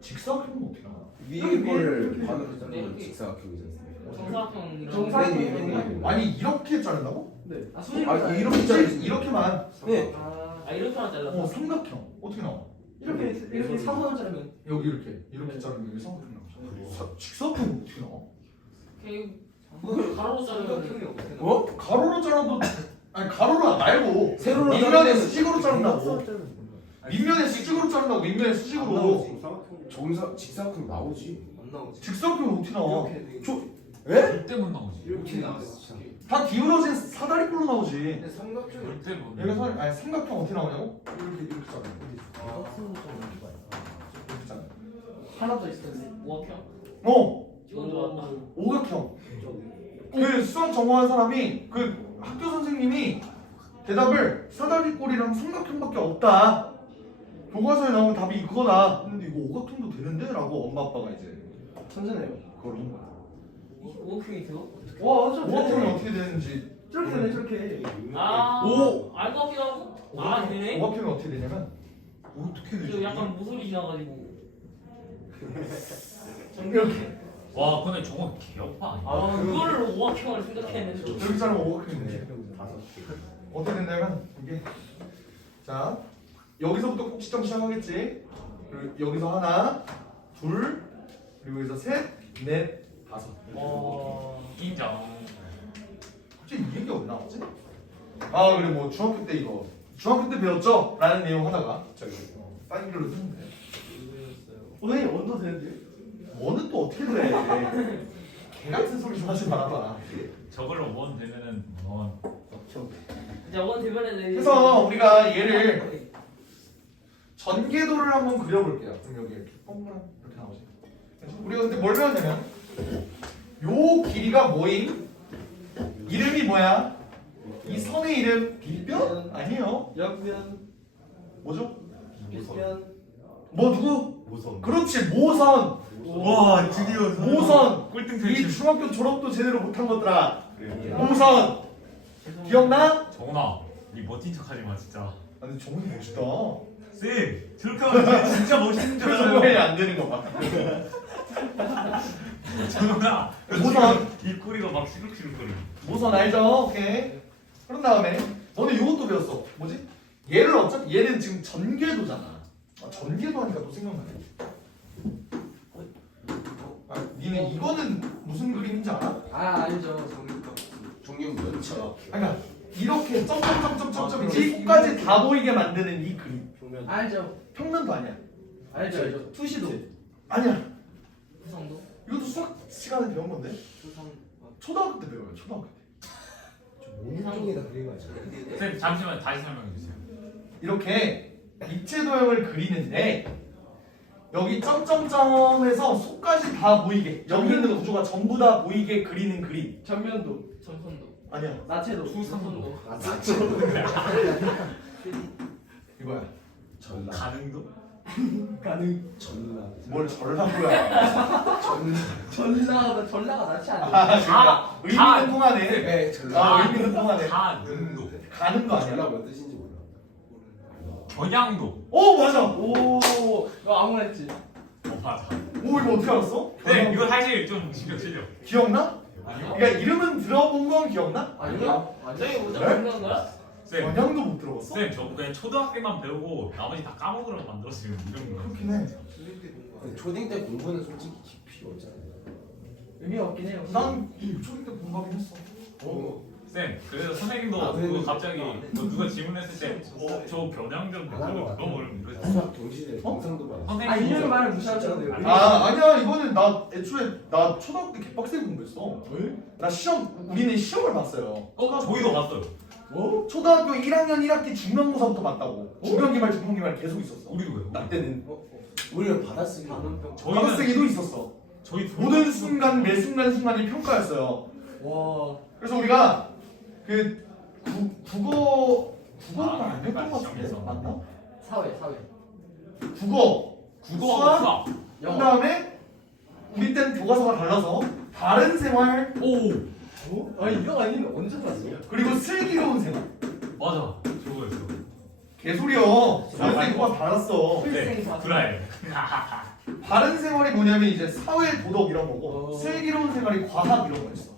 직사각형은 어떻게 나와? 위에 거를 이렇게. 반으로 자르면 이렇게. 직사각형이지 않습니까? 정사각형. 정사각형. 네. 아니 이렇게 자른다고? 네. 아 수직. 아 이렇게 자르지. 이렇게만. 네. 아 이렇게만 잘랐어. 삼각형 어떻게 나와? 이렇게 사선을 자르면. 여기 이렇게 자르면 여기 삼각형 나와. 직사각형 어떻게 나와? 오케이. 가로로 자르면. 어? 가로로 잘라도 아니 가로로 말고 세로로 밑면에 자르면 수직으로 자른다고. 밑면에 수직으로 자른다고. 밑면에 수직으로. 직사각형 나오지. 직사각형 어떻게 나와? 절대 못 나오지. 이렇게 나왔어. 다 기울어진 사다리꼴로 나오지. 절대 못 얘가 나오지. 아니 삼각형 어떻게 나오냐고? 이렇게 자르는 이렇게 자르는. 하나 더 있을 텐데. 오각형. 찍어 들어왔다. 오각형. 그 수학 전공한 사람이 그 학교 선생님이 대답을 사다리꼴이랑 삼각형밖에 없다. 교과서에 나온 답이 그거다. 근데 이거 오각형도 되는데? 라고 엄마 아빠가 이제 천재네요. 그걸 한 거야. 오각형이 되고? 와 맞죠. 오각형이 어떻게 되는지. 저렇게 되네 저렇게. 아. 오! 알것 같기도 하고. 아 되네. 오각형이 어떻게 되냐면 어떻게 되지? 저 약간 모서리 지나가지고. 이렇게 와 근데 저건 개혁파 아니야? 아 그거를 오각형을 생각했는데. 이렇게 자르면 오각형이 돼. 어떻게 된다면 이게 자 여기서부터 꼭지점 시작하겠지. 그리고 여기서 하나, 둘, 그리고 여기서 셋, 넷, 다섯. 인정. 갑자기 이 얘기가 왜 나왔지? 아 그래 뭐 중학교 때 이거 중학교 때 배웠죠? 라는 내용 하다가 저기 딴 길로 쓰는데 선생님 원도 되는데요? 뭐는 또 어떻게 돼? 개 같은 소리 좀 하지 말아봐. 저걸로 원 되면은 원. 이제 원 대변에 그래서 우리가 얘를 전개도를 한번 그려볼게요. 그럼 여기 이렇게 동그란 이렇게 나오지. 우리가 근데 뭘 배웠냐면 요 길이가 뭐임? 이름이 뭐야? 이 선의 이름 빗변? 아니에요. 옆면 뭐죠? 빗변. 뭐 누구? 모성. 그렇지 모선. 와 드디어 모선. 꼴등 이 탈출. 중학교 졸업도 제대로 못한 것들아. 모선. 기억나? 정훈아, 니 멋진 척하지 마 진짜. 아니 정훈이 멋있다. 쌤, 저렇게 하면 진짜 멋있는 줄 그래서 알아요. 왜 안 되는 거 봐. 정훈아, 모선. 이 꼬리가 막 시룩시룩거려. 모선 알죠? 오케이. 그런 다음에 너네 이것도 배웠어. 뭐지? 얘를 어차피 얘는 지금 전궤도잖아. 아, 전궤도 하니까 또 생각나네. 아, 니네 이거는 무슨 그림인지 알아? 아 알죠. 종류 면처. 그러니까 이렇게 점점점점점점 뒤까지 다 보이게 만드는 이 그림. 평면. 알죠. 평면도 아니야. 알죠. 투시도. 아니야. 구성도. 이것도 수학 시간에 배운 건데. 구성. 초등학교 때 배워요. 초등학교 때. 몸통에다 그린 거 아니야? 쌤 잠시만 다시 설명해 주세요. 이렇게 입체 도형을 그리는데 여기 점점점에서 속까지 다 보이게 여기 있는 구조가 전부 다 보이게 그리는 그림. 전면도. 전선도. 아니야. 나체도. 투상도. 아 나처. 이거야. 전라. 가능도. 가능. 전라. 뭘 절라고야. 전라가 나치 안 돼. 아, 그러니까 의미는 통하네. 네 전라. 아, 의미는 통하네. 가능도. 가는 거 아니야. 전라 뭔 뜻인지 몰라. 겨냥도. 오 맞아. 오, 이거 아무나 했지. 맞아. 오 이거 어떻게 알았어? 네, 이거 사실 좀 실력. 기억나? 아니요. 그러니까 이름은 들어본 건 기억나? 아니야? 저기 뭐죠? 네? 그런 거야? 쌤, 전형도 못 들어봤어? 쌤, 저 그냥 초등학생만 배우고 나머지 다 까먹으라고 만들었으면 이런 거. 그렇긴 해. 근데 초딩 때 공부는 솔직히 필요 없잖아. 의미가 없긴 해요. 난 초딩 때 공부하긴 했어. 쌤, 그래서 선생님도 아, 그거 네. 갑자기 뭐 누가 질문했을 때, 저 겨냥전 안 하는 거 그거 같아. 모르면 이러지. 수학 동시대 영상도 봐. 아 선생님 이런 말을 무시하잖아요. 아 아니야 이거는 나 애초에 나 초등학교 때 개빡세게 공부했어. 나 시험 우리는 시험을 봤어요. 저희도 봤어요. 초등학교 1학년 1학기 중간고사부터 봤다고. 중간기말 중간기말 계속 있었어. 우리도 왜요? 나 때는 우리는 받아쓰기. 저희는 받아쓰기도 있었어. 저희 모든 순간 매 순간이 평가였어요. 와. 그래서 우리가 그 국어는 아, 안 했던 것 같은데 시험에서. 맞나? 사회. 국어, 국어하고 수학, 수학. 그 영어. 다음에 우리 때는 교과서가 달라서 바른 생활 오, 아니 이거 아니면 언제 봤어요? 그리고 슬기로운 생활. 맞아. 저거였어. 개소리여. 선생님 교과 달랐어. 네, 구라예요. 바른 생활이 뭐냐면 이제 사회 도덕 이런 거고 슬기로운 생활이 과학 이런 거였어.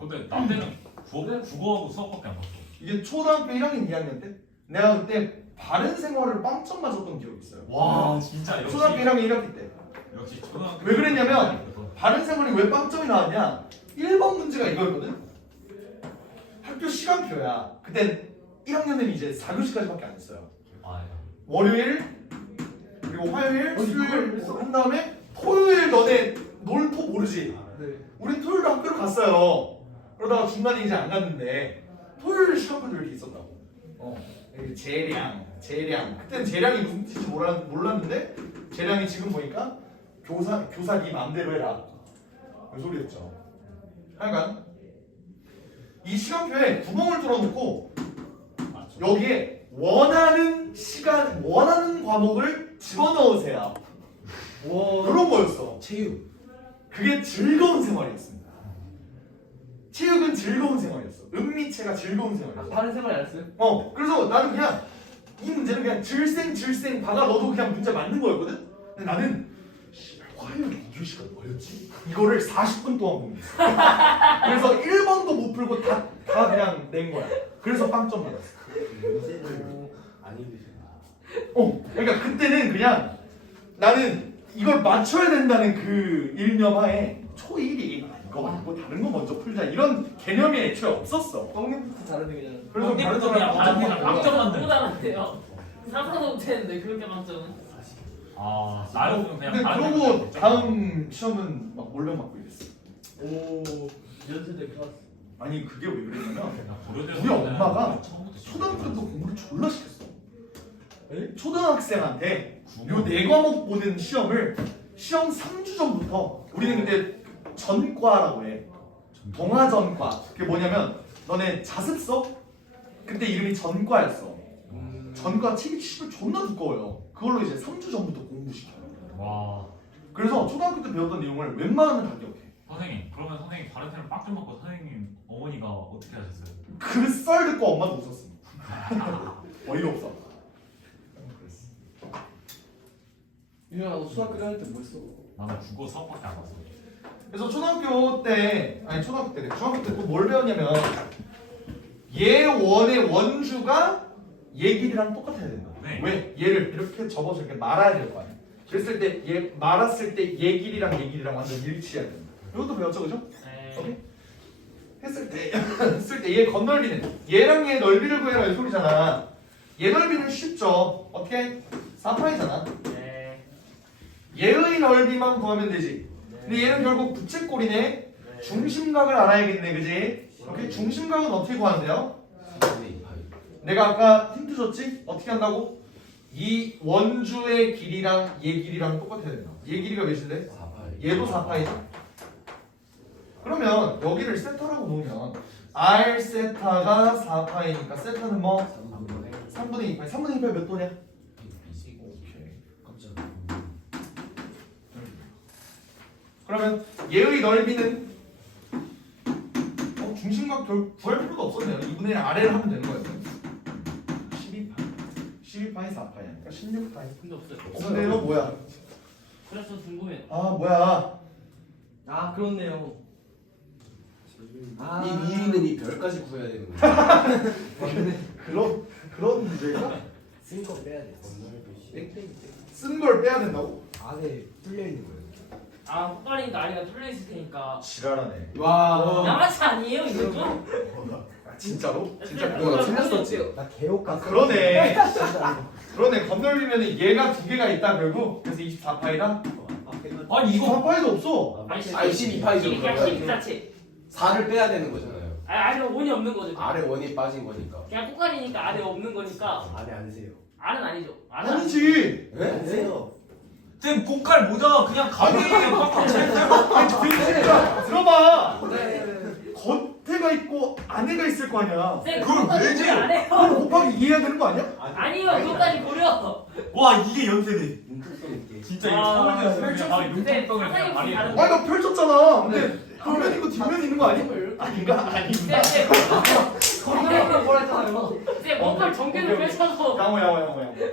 근데 나 때는 국어하고 수학밖에 안 봤어. 이게 초등학교 1학년 2학년 때 내가 그때 바른 생활을 빵점 맞았던 기억이 있어요. 와, 진짜 역시. 초등학교 1학년 1학기 때. 역시 초등학교. 왜 그랬냐면 바른 생활이 왜 빵점이 나왔냐? 1번 문제가 이거였거든. 학교 시간표야. 그땐 1학년은 이제 4교시까지밖에 안 했어요. 아, 월요일 그리고 화요일, 수요일 한 다음에 토요일 너네 놀토 모르지? 네. 우린 토요일도 학교를 갔어요. 그러다가 중간에 이제 안 갔는데 토요일 시간표도 이렇게 있었다고. 재량. 그때는 재량이 무슨 뜻인지 몰랐는데 재량이 지금 보니까 교사 네 맘대로 해라. 그 소리였죠. 하여간 이 시간표에 구멍을 뚫어놓고 맞죠. 여기에 원하는 시간, 원하는 과목을 집어넣으세요. 이런 거였어. 체육. 그게 즐거운 생활이었습니다. 체육은 즐거운 생활이었어. 은미체가 즐거운 생활이었어. 바른 생활 안 했어요? 그래서 나는 그냥 이 문제는 그냥 질생 박아 넣어도 그냥 문제 맞는 거였거든. 근데 나는 화요일 2교시가 뭐였지? 이거를 40분 동안 공부했어. 그래서 1번도 못 풀고 다 그냥 낸 거야. 그래서 빵점 받았어. 안 읽으시나? 그러니까 그때는 그냥 나는 이걸 맞춰야 된다는 그 일념하에 초1이 이거 말고 다른 거 먼저 풀자 이런 개념이 애초에 없었어. 떡잎부터 다르네 그냥. 그래서 떡잎부터 다른 그냥 사람 바른 빵점 생활 받고. 빵점 너무 잘하네요. 상상도 못했는데 그렇게 만점은. 아, 나였으면 그냥 근데 다른 그러고 생각 다음 시험은 막 몰래 맞고 이랬어. 오. 연세대 클래스. 아니 그게 왜 그랬냐면 그냥 고려대에서 우리 엄마가 처음부터 초등학교 때부터 공부를 졸라 시켰어. 초등학생한테 요 4과목 보는 시험을 시험 3주 전부터 우리는 그때 전과라고 해. 동화전과. 그게 뭐냐면 너네 자습 써? 그때 이름이 전과였어. 전과 책이 씨발 존나 두꺼워요. 그걸로 이제 3주 전부터 공부시켜요. 와. 그래서 초등학교 때 배웠던 내용을 웬만하면 다 기억해. 선생님 그러면 선생님 다른 사람 빡좀 먹고 선생님 어머니가 어떻게 하셨어요? 그 썰 듣고 엄마도 웃었어. 어이가 없어. 유야 너 수학교 다닐 때 뭐 했어? 나는 국어 수학밖에 안 봤어. 그래서 초등학교 때 중학교 때 또 뭘 배웠냐면 예원의 원주가 얘기랑 똑같아야 된다. 네. 왜? 얘를 이렇게 접어서 이렇게 말아야 될 거 아니야. 그랬을 때 얘 말았을 때 얘기랑 완전 일치해야 된다. 이것도 배웠죠, 그죠? 네. 오케이? 했을 때 얘 건널비는 얘랑 얘 넓이를 구해라 이 소리잖아. 얘 넓이는 쉽죠. 어떻게? 4파이잖아. 네. 얘의 넓이만 구하면 되지. 근데 얘는 결국 부채꼴이네. 중심각을 알아야겠네, 그지? 오케이? 중심각은 어떻게 구하는데요? 내가 아까 힌트 줬지? 어떻게 한다고? 이 원주의 길이랑 얘 길이랑 똑같아야 된다. 얘 길이가 몇인데? 4파이. 얘도 4파이죠. 그러면 여기를 세타라고 놓으면 R 세타가 4파이니까 세타는 뭐? 3분의 2파이. 3분의 2파이 몇 도냐? 오케이. 그러면 얘의 넓이는 중심각 구할 필요도 없었네요. 2분의 1 아래를 하면 되는 거예요. 12파이 4파이 아니까 16파이. 근데 없어요. 없네요. 뭐야? 그래서 궁금해. 아 뭐야? 아 그렇네요. 아 이 위는 이 별까지 구해야 되는 거야. 그런 문제가 쓴거 빼야 돼. 쓴 걸 빼야 된다고? 안에 뚫려 있는 거예요. 아 헛갈리니까 아리가 뚫려 있을 테니까. 지랄하네. 와. 양아치 아니에요 이거 좀? 아, 진짜로? 진짜 너 틀렸었지? 나 개옥 아 같은 그러네. 그러네. 건널비면 얘가 두 개가 있다 결국. 그래서 24파이다. 아니 이거 24파이도 없어. 아 12파이죠 그냥 그러면. 12 자체. 4를 빼야 되는 거잖아요. 아래 원이 없는 거죠. 아래 원이 빠진 거니까. 그냥 헛갈리니까 아래 없는 거니까. 안에 안 세요. 알은 아니죠. 알은 아니지. 안 세요. 쌤 고칼 모자 그냥 가게에 빡빡 들어봐. 겉에가 있고 안에가 있을 거 아니야. 쌤 그걸 그것까지 왜 고려 재요? 안 해요. 그럼 곱하기 이해해야 되는 거 아니야? 아니요 그것까지 고려. 와 이게 연세대. 뭉클성 있게. 진짜 이거 아, 서울대에서 그냥 막 네, 용돈병을 그냥 상상이 말이 다른 아니 나 펼쳤잖아. 근데 앞면이고 뒷면이 있는 거 아니야? 아닌가? 아닌가? 쌤 건너라고 뭐라 했잖아요. 쌤 뭔가 정규를 펼쳐서. 양호.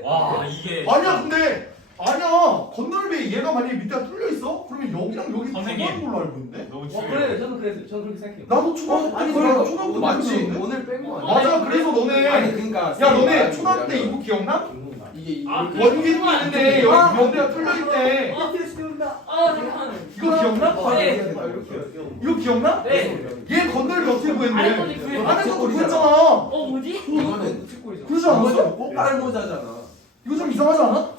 와 이게 아니야 근데 아니야 건널비 얘가 만약에 밑에가 뚫려 있어? 그러면 여기랑 여기 선생님. 가까운 걸로 알고 있는데? 너무 그래 중요해. 저는 그랬어요. 저는 그렇게 생각해요. 나도 초등학교 아니 때 그러니까 초등학교 때 맞지. 그랬는데? 원을 뺀 거 아니야? 맞아 그래서 너네 아니 그러니까 야 너네 말이 초등학교 때 뭐냐면 이거 기억나? 이게 아, 이렇게 원기둥 있는데 여기 가운데가 뚫려 있대. 잠깐만. 이거 기억나? 네. 이거 기억나? 네. 얘 건널비 어떻게 아래 구했는데? 거지 구해. 안에 거 구했잖아. 뭐지? 이거는 그러지 않았어? 꽃갈 모자잖아. 이거 좀 이상하지 않아?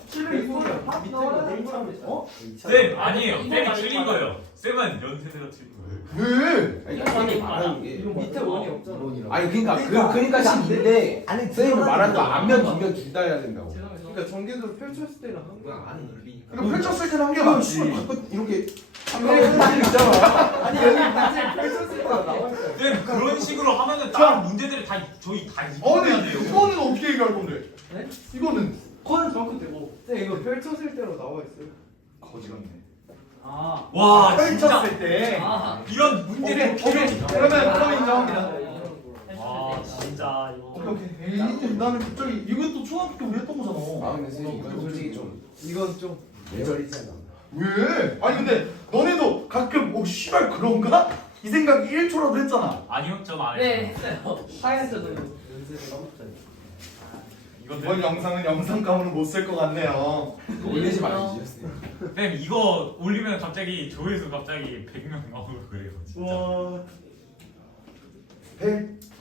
쌤 아니에요. 이거 쌤이 말이 틀린 맞아. 거예요. 쌤은 연세대가 틀린 거예요. 왜? 아니 이거 쌤이 아니, 말하는 게 밑에 원이 없잖아. 아니 그러니까 12인데 안에 선생님이 말하는 거 앞면 뒷면 둘 다 해야 된다고. 그러니까 전개도를 펼쳤을 때는 한 거야. 안에 넓이니까. 이거 펼쳤을 때는 한 개 맞지. 이렇게 그래, 있잖아. 아니 여기 밑에 펼쳤을 때가 나와 있어요. 쌤 그런 식으로 하면은 다른 문제들이 다 저희 다 입어야 아니 돼요. 이거는 어떻게 얘기할 건데? 네? 이거는 코는 정확히 되고. 쌤 이거 펼쳤을 때로 나와 있어요. 거지 같네. 아. 와 진짜 펼쳤을 때. 아. 이런 문제를 오케이. 그러면 그거 인정합니다. 와 진짜 이거. 오케이. 에이, 나는 갑자기 이것도 초등학교 때 우리 했던 거잖아. 아 근데 선생님 이건 솔직히 좀 이건 좀 예절이잖아. 왜? 아니 근데 너네도 가끔 씨발 그런가? 이 생각 1초라도 했잖아. 아니요 전안 네 했어요. 했어요. 하얀색으로 연습을 까먹잖아요. 이번 영상은 영상감으로 못 쓸 것 같네요. 올리지 말지. 쌤 이거 올리면 갑자기 조회수 갑자기 100명 나오고 그래요. 진짜. 와.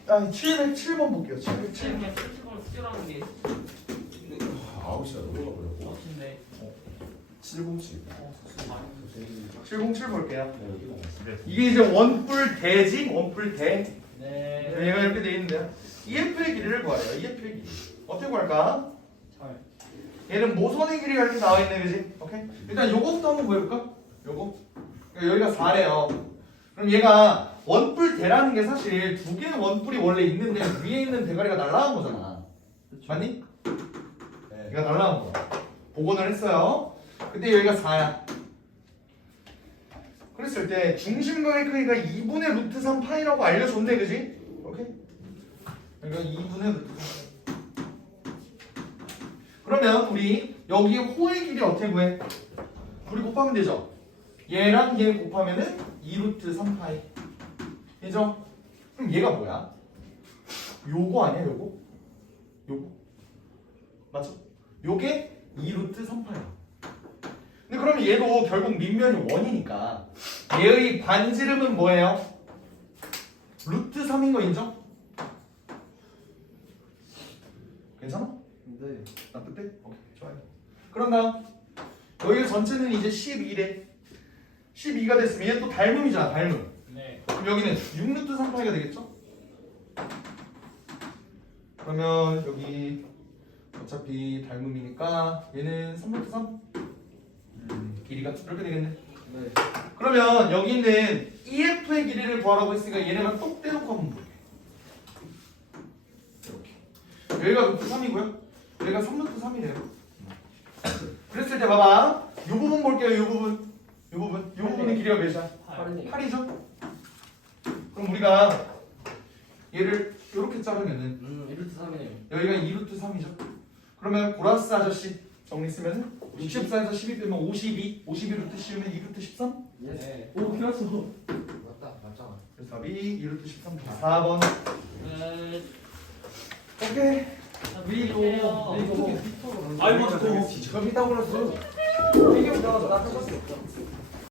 707번 볼게요. 707. 그냥 실수로 수술하는 게 9시가 넘어가 버렸고. 멋진데. 707. 707 볼게요. 네. 이게 이제 원뿔 대지? 원뿔 대. 네. 얘가 이렇게 돼 있는데요. EF의 길이를 구하래요. EF의 길이. 어떻게 구할까? 얘는 모선의 길이가 이렇게 나와 있네, 그지? 오케이. 일단 요거부터 한번 구해볼까? 요거. 그러니까 여기가 4래요. 그럼 얘가 원뿔대라는 게 사실 두 개의 원뿔이 원래 있는데 위에 있는 대가리가 날라간 거잖아. 맞니? 네, 얘가 날라간 거야. 복원을 했어요. 근데 여기가 4야. 그랬을 때 중심각의 크기가 2분의 루트 3 파이라고 알려줬네, 그지? 오케이? 그러니까 2분의 루트 3. 그러면 우리 여기 호의 길이 어떻게 구해? 둘이 곱하면 되죠? 얘랑 얘 곱하면은 2루트 3파이. 그죠? 그럼 얘가 뭐야? 요거 아니야, 요거? 요거? 맞죠? 요게 2루트 3파이야. 근데 그러면 얘도 결국 밑면이 원이니까 얘의 반지름은 뭐예요? 루트 3인 거 인정? 괜찮아? 네. 나쁘대? 오케이, 좋아요. 그럼 다음 여기 전체는 이제 12래. 12가 됐으면 얘 또 닮음이잖아, 닮음. 네. 그럼 여기는 6루트 3파이가 되겠죠? 그러면 여기 어차피 닮음이니까 얘는 3루트 3. 길이가 이렇게 되겠네. 네. 그러면 여기 있는 EF의 길이를 구하라고 했으니까 얘네가 똑 떼놓고 한번 볼게. 이렇게. 여기가 루트 3이고요. 여기가 3루트 3이래요. 그랬을 때 봐봐. 이 부분 볼게요. 이 부분. 이 부분. 이 부분의 길이가 몇이야? 8이죠? 그럼 우리가 얘를 이렇게 자르면은 1루트 3이네요. 여기가 2루트 3이죠? 그러면 고라스 아저씨 정리 쓰면은 64에서 12 빼면 52, 52루트 씌우면 2루트 13? 네. 오, 길었어. 맞다. 맞잖아. 그래서 답이 2루트 13. 4번. 네. 오케이. 밀게요. 이거 아이고 또 그럼 피타고라스. 이게 나나 찾을 수 없다.